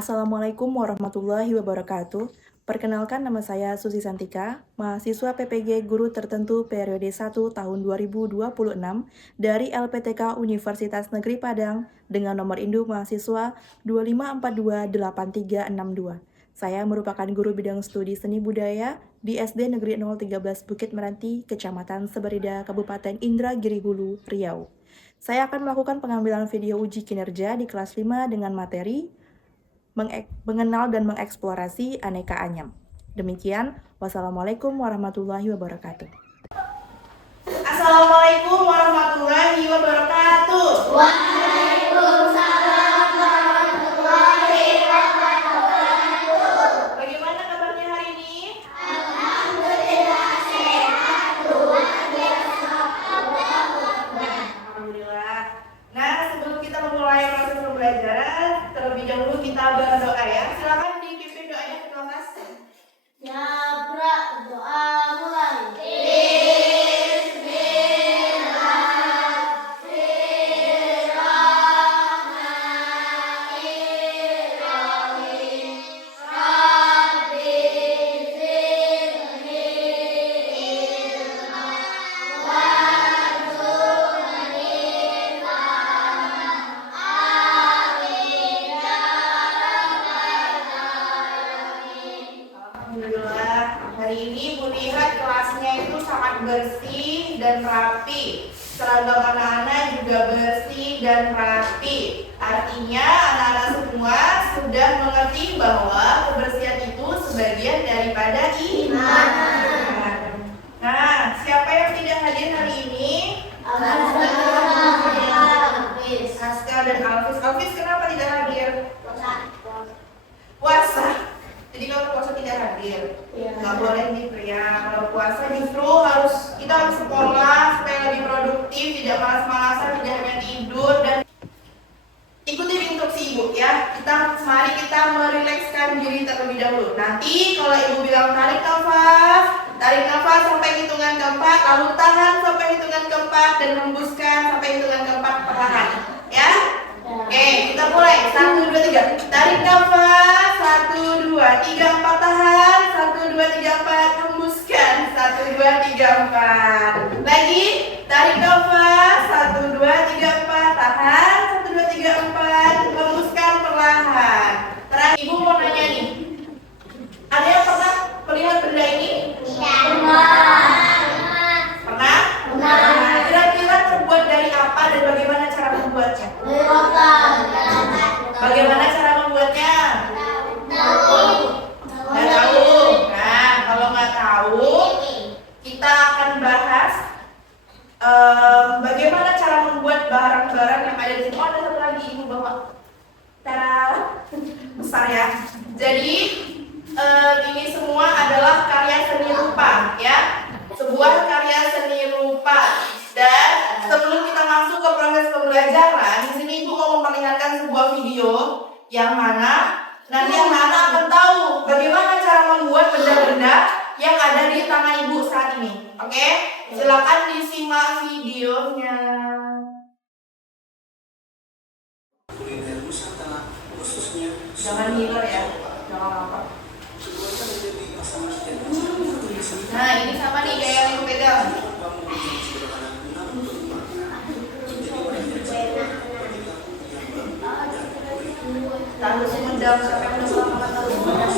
Assalamualaikum warahmatullahi wabarakatuh. Perkenalkan, nama saya Susi Santika, mahasiswa PPG Guru Tertentu periode 1 tahun 2026 dari LPTK Universitas Negeri Padang dengan nomor induk mahasiswa 25428362. Saya merupakan guru bidang studi seni budaya di SD Negeri 013 Bukit Meranti, Kecamatan Seberida, Kabupaten Indragiri Hulu, Riau. Saya akan melakukan pengambilan video uji kinerja di kelas 5 dengan materi mengenal dan mengeksplorasi aneka anyam. Demikian, wassalamualaikum warahmatullahi wabarakatuh. Assalamualaikum warahmatullahi wabarakatuh. Waalaikumsalam warahmatullahi wabarakatuh. Bagaimana kabarnya hari ini? Alhamdulillah sehat, Tuhan biasa. Alhamdulillah. Nah, sebelum kita memulai proses pembelajaran, terlebih dahulu kita berdoa ya. Silakan dipimpin doanya ke kelas. Ya Pra, doa mulai. Alhamdulillah. Hari ini Bu lihat kelasnya itu sangat bersih dan rapi. Seragam anak-anak juga bersih dan rapi. Artinya anak-anak semua sudah mengerti bahwa kebersihan itu sebagian daripada iman. Nah, siapa yang tidak hadir hari ini? Haska dan Alvis. Alvis kenapa tidak hadir? Puasa. Jadi kalau puasa tidak hadir, nggak boleh gitu ya. Kalau puasa justru kita harus sekolah supaya lebih produktif, tidak malas-malasan, tidak hanya tidur dan ikuti instruksi ibu ya. Mari kita merilekskan diri terlebih dahulu. Nanti kalau ibu bilang tarik nafas sampai hitungan keempat, lalu tahan sampai hitungan keempat dan hembuskan sampai hitungan keempat perlahan. Ya? Oke, kita mulai. 1, 2, 3. Tarik nafas. 1, 2, 3, 4. Tahan. 1, 2, 3, 4. Hembuskan. 1, 2, 3, 4. Lagi. Tarik nafas. 1, 2, 3, 4. Tahan. 1, 2, 3, 4. Hembuskan perlahan. Terakhir, ibu mau nanya nih. Ada yang pernah melihat benda ini? Pernah? Kira-kira terbuat dari apa dan bagaimana cara membuatnya? Bagaimana cara membuatnya? Nggak tahu. Nah, kalau nggak tahu, kita akan bahas bagaimana cara membuat barang-barang yang ada di sini. Oh, ada satu lagi ibu bawa. Tada, besar ya. Jadi ini semua adalah karya seni rupa, ya. Sebuah karya seni rupa. Dan sebelum kita masuk ke proses pembelajaran, di sini ibu mau memperlihatkan sebuah video yang mana nanti anak-anak akan tahu bagaimana cara membuat benda-benda yang ada di tangan ibu saat ini. Oke? Silakan disimak videonya. Kuliner Nusantara khususnya Jangan ngiler ya, jangan lapar. keduanya menjadi pasangan yang Nah, ini sama nih kayak yang ibu pegang. bangun yang sederhana namun bermakna menjadi wadah yang sempurna bagi kamu yang baru dan Tahu Sumedang, siapa yang udah pernah makan tahu Sumedang?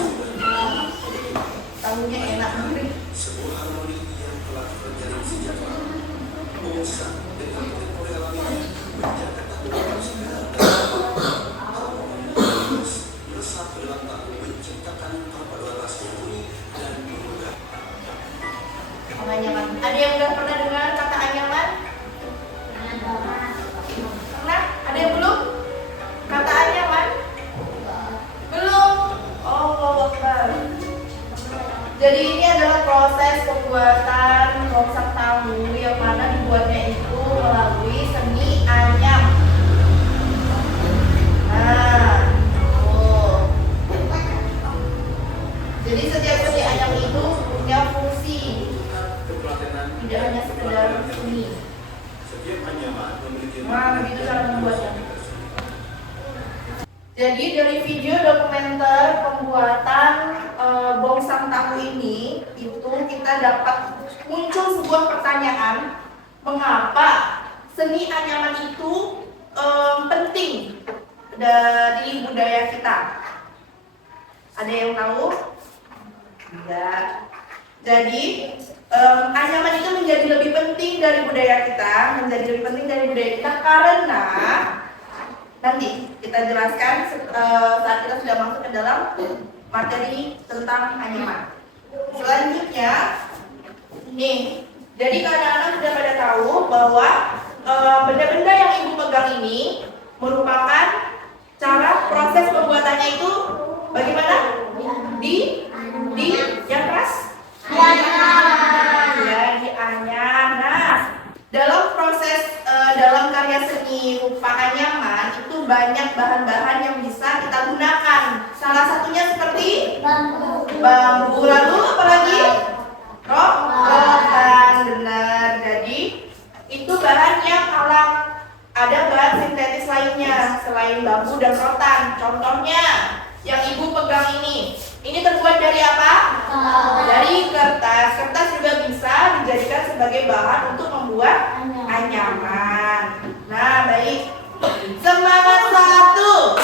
Tahunya enak banget. sebuah harmoni yang telah terjalin sejak lama. Bangsa dengan temporer alamiah menjaga dalam segala meresap ke dalam tahu menciptakan perpaduan rasa yang unik dan menggugah. Anyaman. Ada yang udah pernah dengar kata anyaman? Pernah? Ada yang belum? Kata anyaman? Belum? Oh, Akbar. Jadi ini adalah proses pembuatan romsak tahu yang mana dibuatnya itu melalui seni anyam. Nah, jadi setiap seni anyam itu punya fungsi, tidak hanya sekedar seni. Setiap anyaman memiliki Nah, begitu cara membuatnya. Jadi dari video dokumenter pembuatan bongsang tahu ini itu kita dapat muncul sebuah pertanyaan, mengapa seni anyaman itu penting di budaya kita? Ada yang tahu? Tidak. Jadi anyaman itu menjadi lebih penting dari budaya kita, karena nanti kita jelaskan saat kita sudah masuk ke dalam materi tentang anyaman. Selanjutnya, nih, jadi anak-anak sudah pada tahu bahwa benda-benda yang ibu pegang ini merupakan cara proses pembuatannya itu bagaimana? Yang keras? Dianyam. Nah, dalam proses dalam karya seni rupa anyaman itu banyak bahan-bahan yang bisa kita gunakan. Salah satunya seperti bambu. Lalu apalagi? Rotan, benar. Jadi itu bahan yang alam. Ada bahan sintetis lainnya selain bambu dan rotan. Contohnya yang ibu pegang ini. Ini terbuat dari apa? Dari kertas. Kertas juga bisa dijadikan sebagai bahan untuk membuat anyaman. Nah, baik. Semangat 1.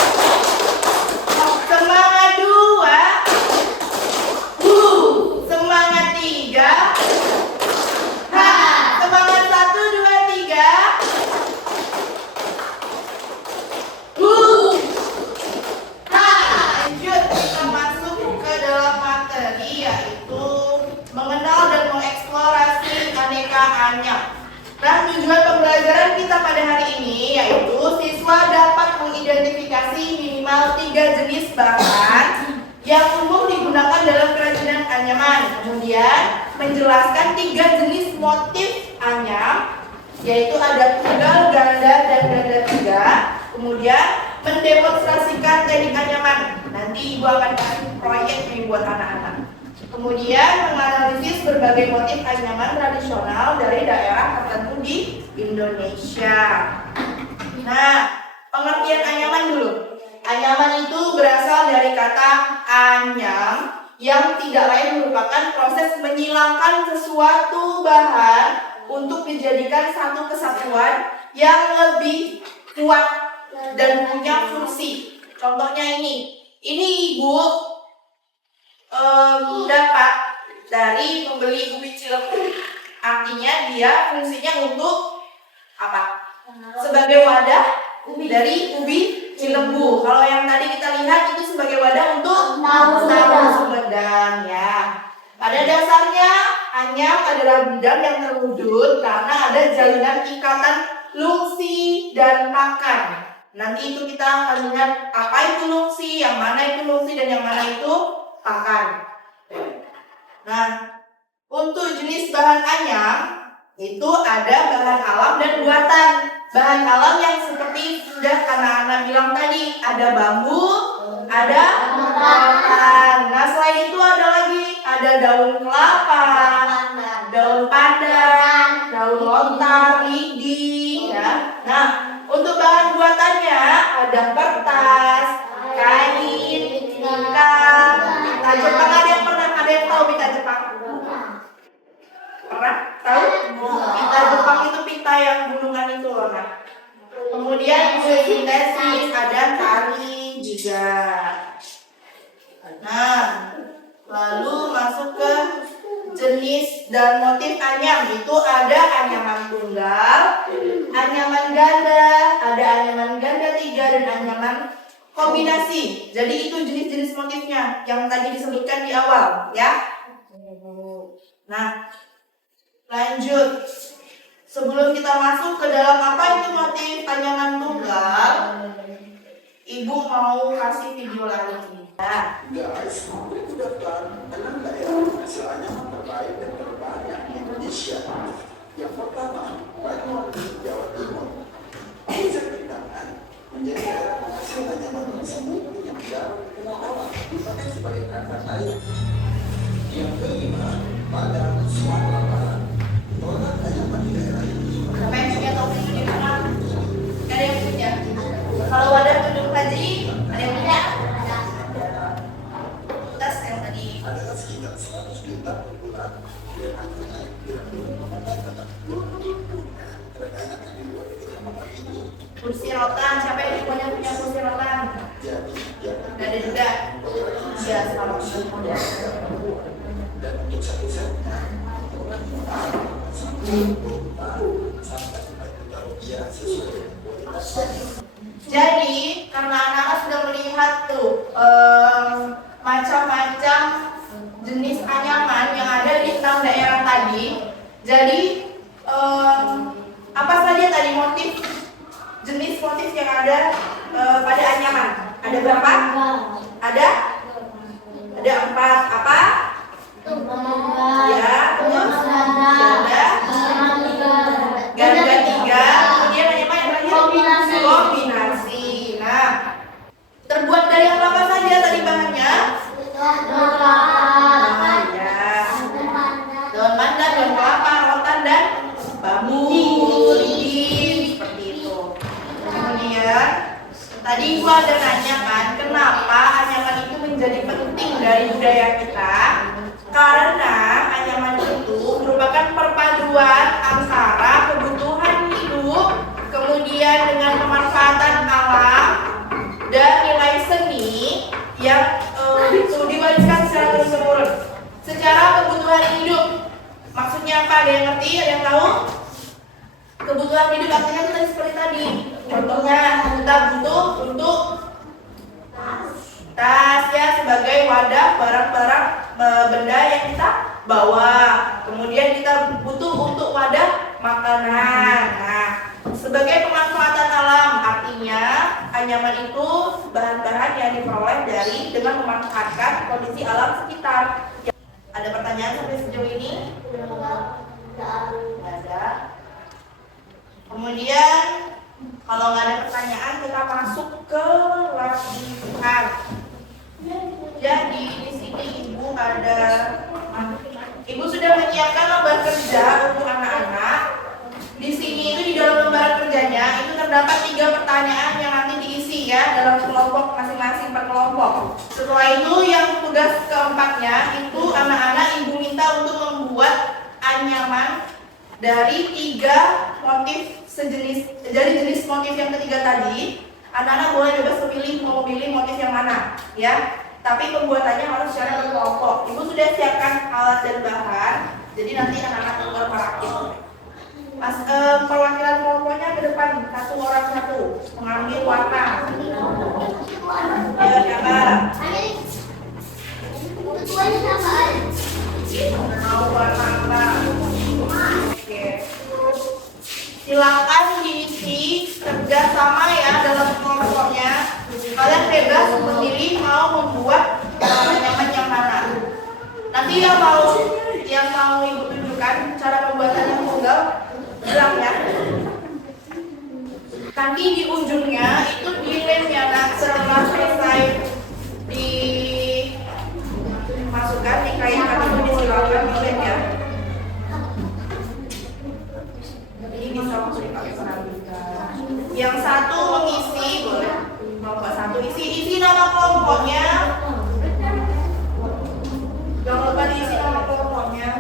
Semangat 2. Semangat 3. Semangat 1, 2, 3. Lanjut, kita masuk ke dalam materi, yaitu mengenal dan mengeksplorasi aneka anyam. Nah, tujuan pembelajaran kita pada hari ini yaitu siswa dapat mengidentifikasi minimal 3 jenis bahan yang umum digunakan dalam kerajinan anyaman. Kemudian menjelaskan 3 jenis motif anyam, yaitu ada tunggal, ganda, dan ganda 3. Kemudian mendemonstrasikan teknik anyaman. Nanti ibu akan kasih proyek nih buat anak-anak. Kemudian menganalisis berbagai motif anyaman tradisional dari daerah tertentu di Indonesia. Nah, pengertian anyaman dulu. Anyaman itu berasal dari kata anyam yang tidak lain merupakan proses menyilangkan sesuatu bahan untuk dijadikan satu kesatuan yang lebih kuat dan punya fungsi. Contohnya ini ibu dapat dari pembeli ubi cilembu. Artinya dia fungsinya untuk apa? Sebagai wadah dari ubi cilembu. Kalau yang tadi kita lihat itu sebagai wadah untuk tahu Sumedang ya. Pada dasarnya anyam adalah bidang yang terwujud karena ada jalinan ikatan lungsi dan pakan. Nanti itu kita akan lihat apa itu lungsi, yang mana itu lungsi, dan yang mana itu pakan. Nah, untuk jenis bahan anyam itu ada bahan alam dan buatan. Bahan alam yang seperti sudah anak-anak bilang tadi, ada bambu, ada rotan. Nah, selain itu ada lagi, ada daun kelapa, daun pandan, daun lontar, lidi, ya. Nah, untuk bahan buatannya ada kertas, kain, pita Jepang. Ada yang tahu pita Jepang? Pernah? Tahu? Pita Jepang itu pita yang gunungan itu loh, nah. Kemudian kue sintesis, ada tari juga. Nah, lalu masuk ke jenis dan motif anyam. Itu ada anyaman tunggal, anyaman ganda, ada anyaman ganda 3, dan anyaman kombinasi. Jadi itu jenis-jenis motifnya yang tadi disebutkan di awal, ya. Nah, lanjut. Sebelum kita masuk ke dalam apa itu motif anyaman tunggal, ibu mau kasih video lagi. Nah, Guys, itu daftar 6 daerah hasil anyaman terbaik dan terbanyak di Indonesia. Yang pertama, Banyuwangi, Jawa Timur. Pusat Pindangan menjadi daerah penghasil anyaman tersebut yang jarang dikenal orang, dipakai sebagai perangkat lain. Yang kelima, Padang, Sumatera Barat. Total anyaman di daerah ini siapa yang punya topik di mana? Gak ada yang punya. Kalau wadah tunjuk haji, ada yang Kursi rotan, siapa yang punya kursi rotan? Gak ada juga. Ya, selamat datang. Jadi karena anak-anak sudah melihat tuh macam-macam jenis anyaman yang ada di 6 daerah tadi. Jadi apa saja tadi jenis motif yang ada pada anyaman? Ada berapa? Ada 4. Apa? Ya, terus ada ganda 3. Kemudian anyaman yang terakhir kombinasi. Nah, terbuat dari apa saja tadi bahannya? Ya, daun pandan, daun kelapa, rotan dan bambu, lilin, seperti itu. Kemudian tadi gua ada nanya kan, kenapa anyaman itu menjadi penting dari budaya kita? Karena anyaman itu merupakan perpaduan antara kebutuhan hidup, kemudian dengan pemanfaatan alam dan nilai seni yang diwariskan secara terus-menerus. Secara kebutuhan hidup, maksudnya apa? Ada yang ngerti? Ada yang tahu? Kebutuhan hidup artinya tadi seperti tadi. Contohnya kita butuh untuk tas ya, sebagai wadah barang-barang benda yang kita bawa. Kemudian kita butuh untuk wadah makanan. Nah, sebagai pemanfaatan alam artinya anyaman itu bahan-bahan yang diperoleh dengan memanfaatkan kondisi alam sekitar. Ada pertanyaan sampai sejauh ini? Nggak ada. Kemudian kalau nggak ada pertanyaan kita masuk ke latihan. Jadi di sini ibu sudah menyiapkan lembar kerja untuk anak-anak. Di sini itu di dalam lembar kerjanya itu terdapat 3 pertanyaan yang nanti diisi ya dalam kelompok masing-masing per kelompok. Setelah itu yang tugas keempatnya itu anak-anak ibu minta untuk membuat anyaman dari 3 motif sejenis. Jadi jenis motif yang ketiga tadi, anak-anak boleh bebas mau memilih motif yang mana, ya. Tapi pembuatannya harus secara berkelompok. Ibu sudah siapkan alat dan bahan, jadi nanti anak-anak keluar merakit. Perwakilan kelompoknya ke depan, satu orang mengambil warna. Ya, siapa? Mau warna apa? Oke. Silakan diisi kerjasama ya dalam kelompoknya. Kalian bebas memilih mau membuat anyaman yang mana. Nanti yang mau ibu tunjukkan cara pembuatannya tunggal, bilang ya. Nanti di ujungnya itu dilem ya. Nah, setelah selesai dimasukkan dikaitkan itu disilakan dilem ya. Yang satu mengisi, boleh kelompok satu isi nama kelompoknya. Jangan lupa diisi nama kelompoknya.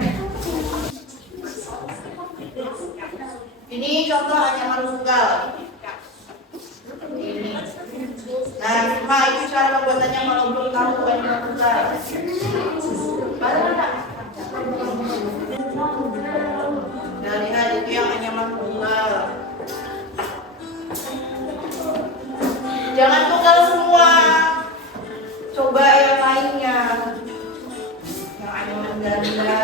Ini contoh anyaman tunggal. Ini. Nah, itu cara pembuatannya kalau belum tahu anyaman tunggal. Mana? Lihat itu yang anyaman tunggal. Jangan tunggal semua. Coba yang lainnya. Yang anyaman ganda.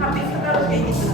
Habis itu harus kayak gitu.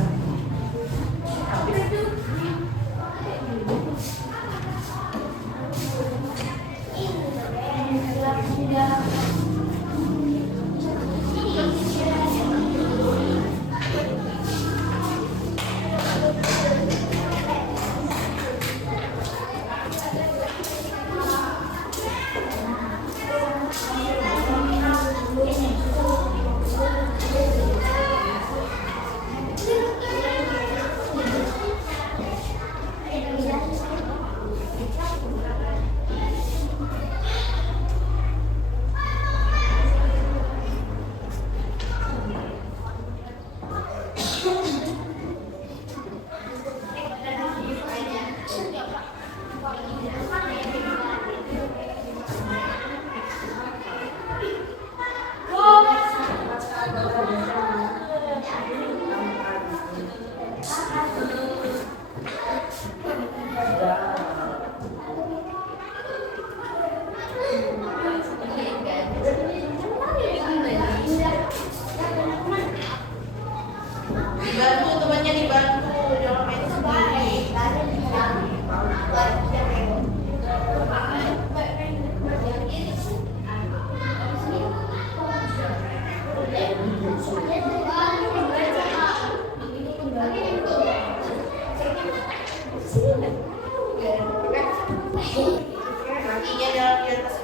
Dibantu temannya, dibantu, jangan main sendiri. Kakinya jalan di atas.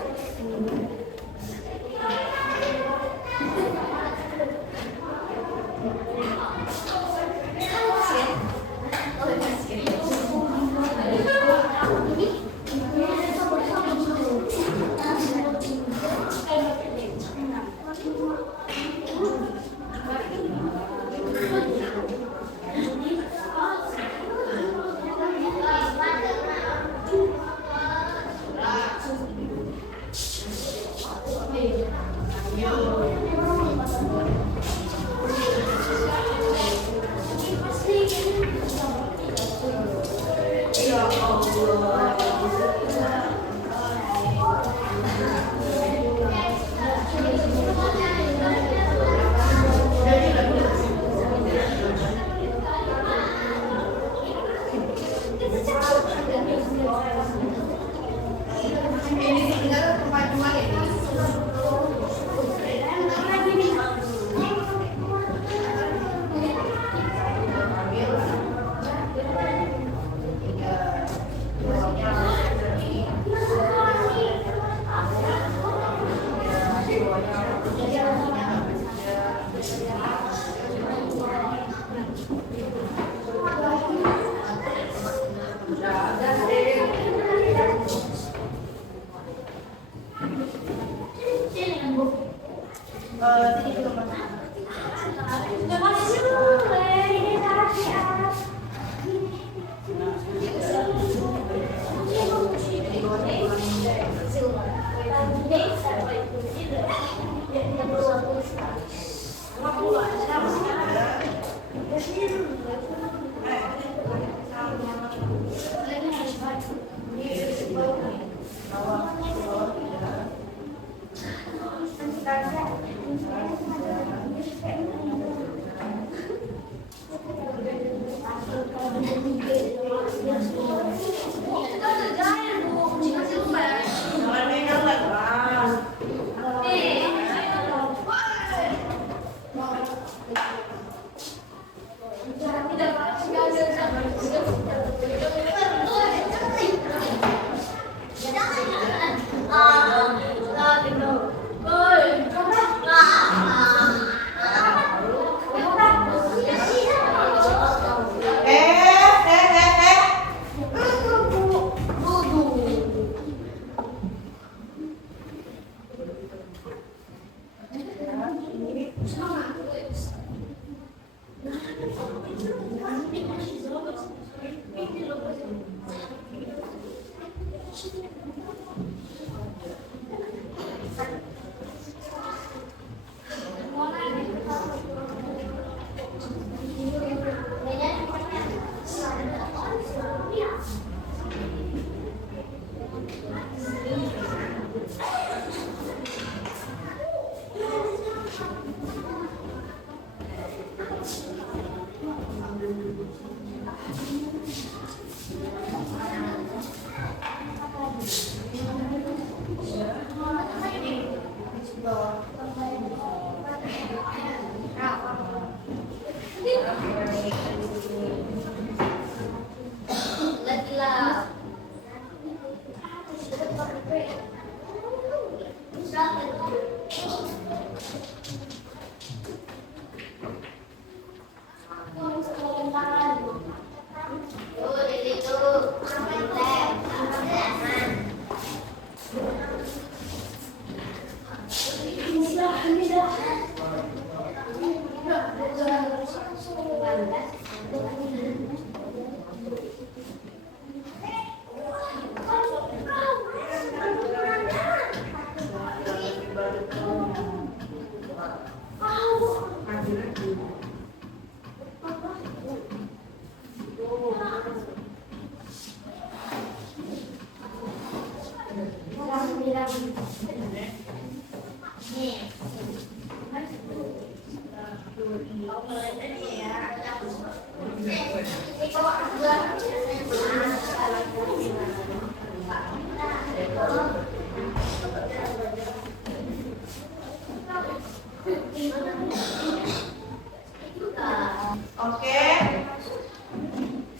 Oke.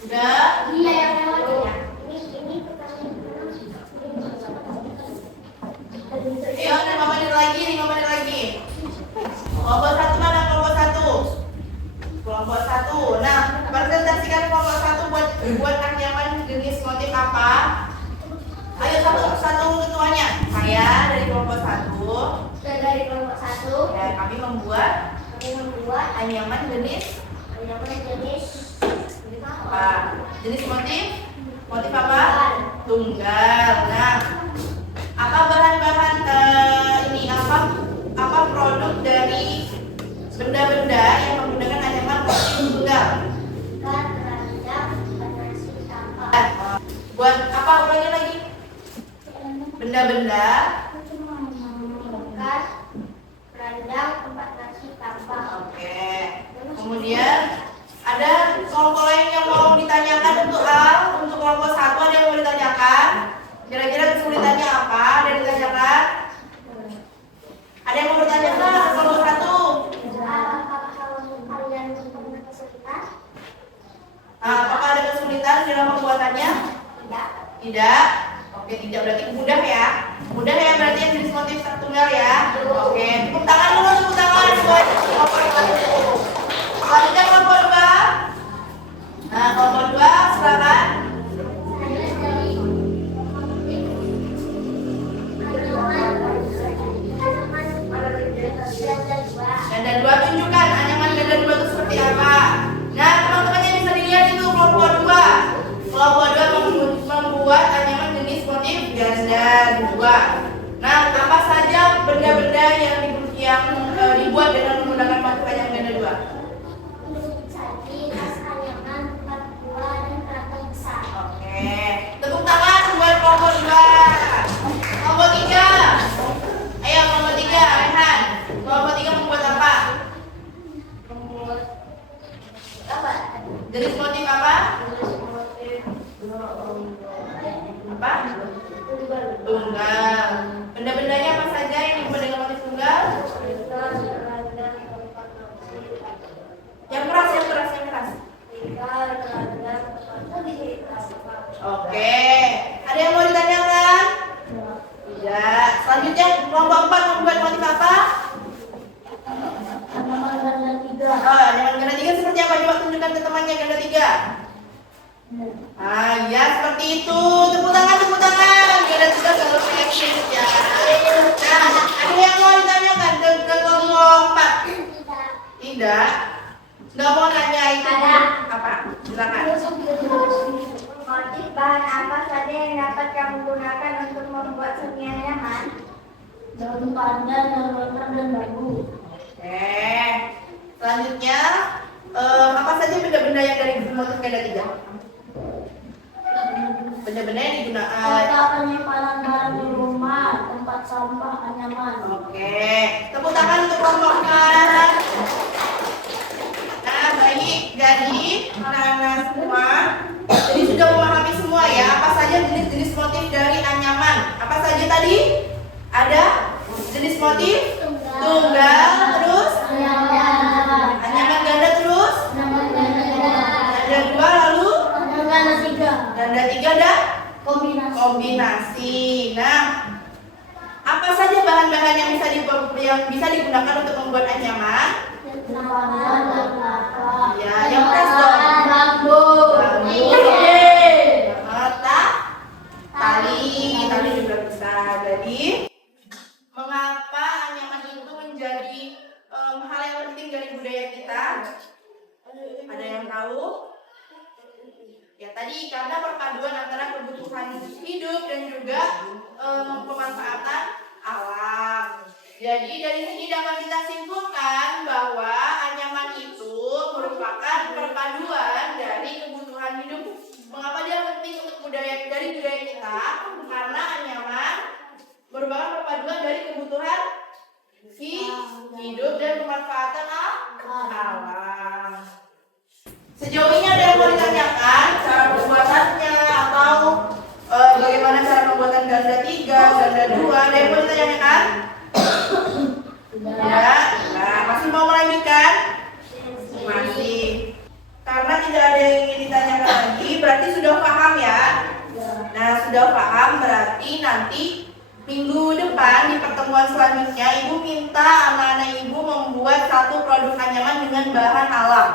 Udah? Ayo, 5 menit lagi, 5 menit lagi. Kelompok 1 mana kelompok 1? Kelompok 1. Nah, presentasikan kelompok 1 buat anyaman jenis motif apa? Ayo satu ketuanya. Saya dari kelompok 1. Dari kelompok 1 Ya, kami membuat anyaman jenis apa? Jenis motif? Motif apa? Tunggal. Nah, apa bahan-bahan ini apa produk dari benda-benda yang menggunakan anyaman motif tunggal? Buat apa ulangi lagi? Benda-benda. Oke. Kemudian ada kelompok lain yang mau ditanyakan untuk untuk kelompok 1 ada yang mau ditanyakan? Kira-kira kesulitannya apa? Ada yang ditanyakan? Ada yang mau bertanya ke kelompok 1? Apakah ada kesulitan dalam pembuatannya? Tidak. Oke, tidak berarti mudah ya. Mudah ya berarti yang jenis motif tunggal ya. Oke, tepuk tangan dulu, tepuk tangan buat kelompok 1. Selanjutnya kelompok 2. Nah, kelompok 2 silakan. Ganda 2 tunjukkan anyaman ganda 2 itu seperti apa. Nah, teman-teman yang bisa dilihat itu kelompok 2. Kelompok 2 membuat anyaman jenis motif ganda 2. Nah, apa saja benda-benda yang dibuat dengan menggunakan motif anyaman ganda 2? Oke, tepuk tangan buat kelompok 2. Kelompok 3. Ayo kelompok 3, Rehan. Kelompok 3 membuat apa? Jenis motif apa? Apa? Tunggal. Benda-bendanya apa saja yang dibuat dengan motif tunggal? Yang keras, yang keras, yang keras. Oke. Ada yang mau ditanyakan? Tidak. Selanjutnya kelompok 4 membuat motif apa? Anyaman ganda 3 seperti apa? Coba tunjukkan ke temannya ganda 3. Ya seperti itu. Tepuk tangan, tepuk tangan. Ganda 3 selalu reaction ya. Nah, ada yang mau ditanyakan ke kelompok 4? Tidak. Nggak mau nanya itu. Ada. Apa? Silakan. Motif bahan apa saja yang dapat kamu gunakan untuk membuat seni anyaman? Daun pandan, daun lontar, dan bambu. Oke. Selanjutnya apa saja benda-benda yang dari motif ganda 3? Benda-benda yang digunakan. Kotak penyimpanan barang di rumah, tempat sampah, anyaman. Oke. Tepuk tangan untuk kelompok 4. Nah, baik. Jadi anak-anak semua, jadi sudah memahami semua ya apa saja jenis-jenis motif dari anyaman. Apa saja tadi? Ada jenis motif tunggal, terus anyaman ganda, terus Ganda 3 dan Kombinasi. kombinasi. Nah, apa saja bahan-bahan yang bisa digunakan untuk membuat anyaman? Pandan dan kelapa. Ya, yang keras dong. Bambu. Bambu. Tali juga bisa. Jadi, mengapa anyaman itu menjadi hal yang penting dari budaya kita? Ada yang tahu? Ya tadi karena perpaduan antara kebutuhan hidup dan juga pemanfaatan alam. Jadi dari sini dapat kita simpulkan bahwa anyaman itu merupakan perpaduan dari kebutuhan hidup. Mengapa dia penting untuk budaya kita? Karena anyaman merupakan perpaduan dari kebutuhan hidup dan pemanfaatan alam. Sejauh ini ada yang mau ditanyakan cara pembuatannya atau bagaimana cara pembuatan ganda 3, ganda 2? Ada yang mau ditanyakan? Ya, nah, masih mau melanjutkan? Masih. Karena tidak ada yang ingin ditanyakan lagi, berarti sudah paham ya? Nah, sudah paham berarti nanti minggu depan di pertemuan selanjutnya Ibu minta anak-anak Ibu membuat satu produk anyaman dengan bahan alam.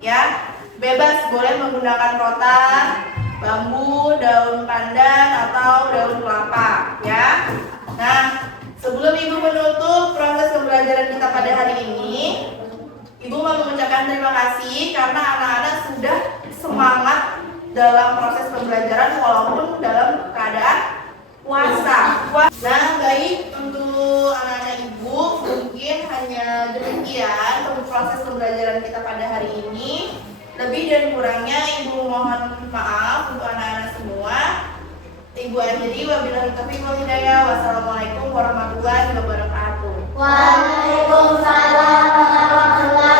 Ya, bebas boleh menggunakan rotan, bambu, daun pandan atau daun kelapa, ya. Nah, sebelum Ibu menutup proses pembelajaran kita pada hari ini, Ibu mau mengucapkan terima kasih karena anak-anak sudah semangat dalam proses pembelajaran walaupun dalam keadaan puasa. Nah, baik untuk anak-anak Ibu, mungkin hanya demikian untuk proses pembelajaran kita pada hari ini. Lebih dan kurangnya Ibu mohon maaf untuk anak-anak semua. Ibu akhiri wabillahi taufiq wal hidayah. Wassalamualaikum warahmatullahi wabarakatuh. Waalaikumsalam warahmatullahi